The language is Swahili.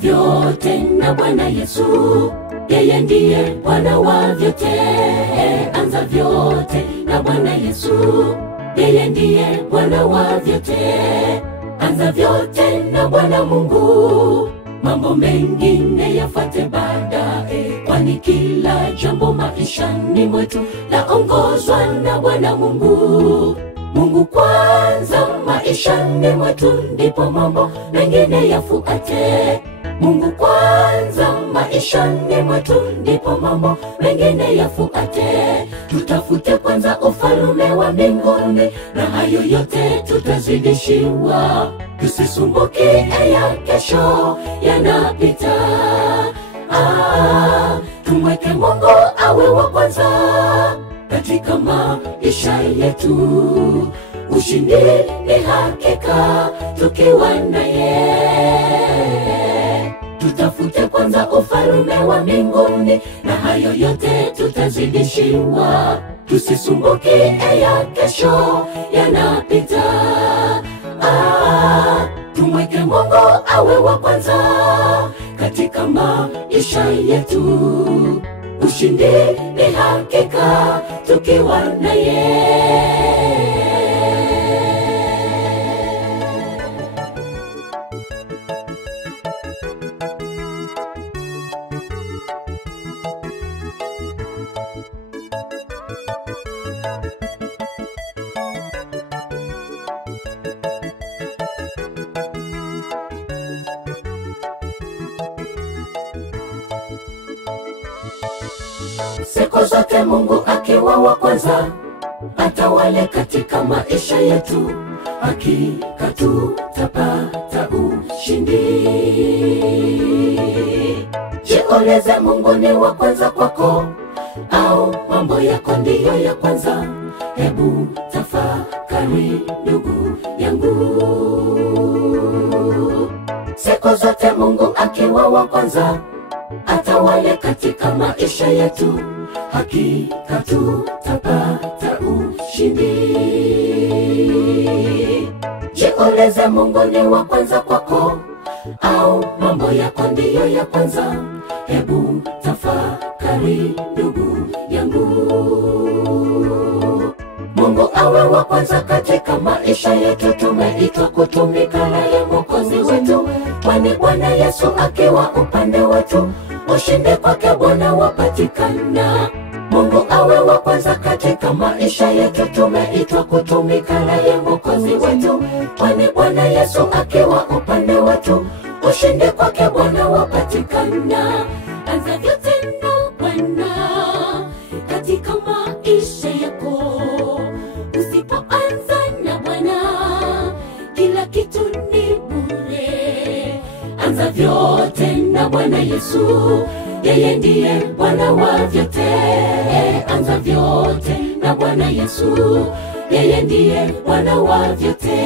vyote na Bwana Yesu, yeye ndiye Bwana wa vyote. Anza vyote na Bwana Yesu, yeye ndiye Bwana wa vyote. Anza vyote na Bwana Mungu, mambo mengine yafuate baadaye, kwani kila jambo maishani mwetu laongozwa na Bwana Mungu. Mungu kwanza maishani mwetu, ndipo mambo mengine yafuate. Mungu kwanza maishani mwetu, ndipo mambo mengine yafuate. Tutafute kwanza ufalme wa mbinguni, na hayo yote tutazidishiwa. Tusisumbukie ya kesho, yanapita. Tumweke Mungu awe wa kwanza katika maisha yetu. Ushindi ni hakika tukiwa naye. Tutafute kwanza ufalme wa mbinguni, na hayo yote tutazidishiwa. Tusisumbukie ya kesho, yanapita. Tumweke Mungu awe wa kwanza katika maisha yetu. Ushindi ni hakika tukiwa naye. Siku zote Mungu akiwa wa kwanza, atawale katika maisha yetu. Hakika tutapata ushindi. Jiulize, Mungu ni wa kwanza kwako, au mambo yako ndiyo ya kwanza? Hebu tafakari ndugu yangu. Siku zote Mungu akiwa wa kwanza, atawale katika maisha yetu. Hakika tutapata ushindi. Jiulize, Mungu ni wa kwanza kwako, au mambo yako ndiyo ya kwanza? Hebu tafakari ndugu yangu. Mungu awe wa kwanza katika maisha yetu. Tumeitwa kutumika naye Mwokozi wetu, kwani Bwana Yesu akiwa upande wetu, ushindi kwake Bwana wapatikana. Mungu awe wa kwanza katika maisha yetu. Tumeitwa kutumika naye Mwokozi wetu, kwani Bwana Yesu akiwa upande wetu, ushindi kwake Bwana wapatikana. Anza vyote na Bwana katika maisha yako. Usipoanza na Bwana, kila kitu ni bure. Anza vyote na Bwana Yesu, yeye ndiye Bwana wa vyote. Anza vyote na Bwana Yesu, yeye ndiye Bwana wa vyote.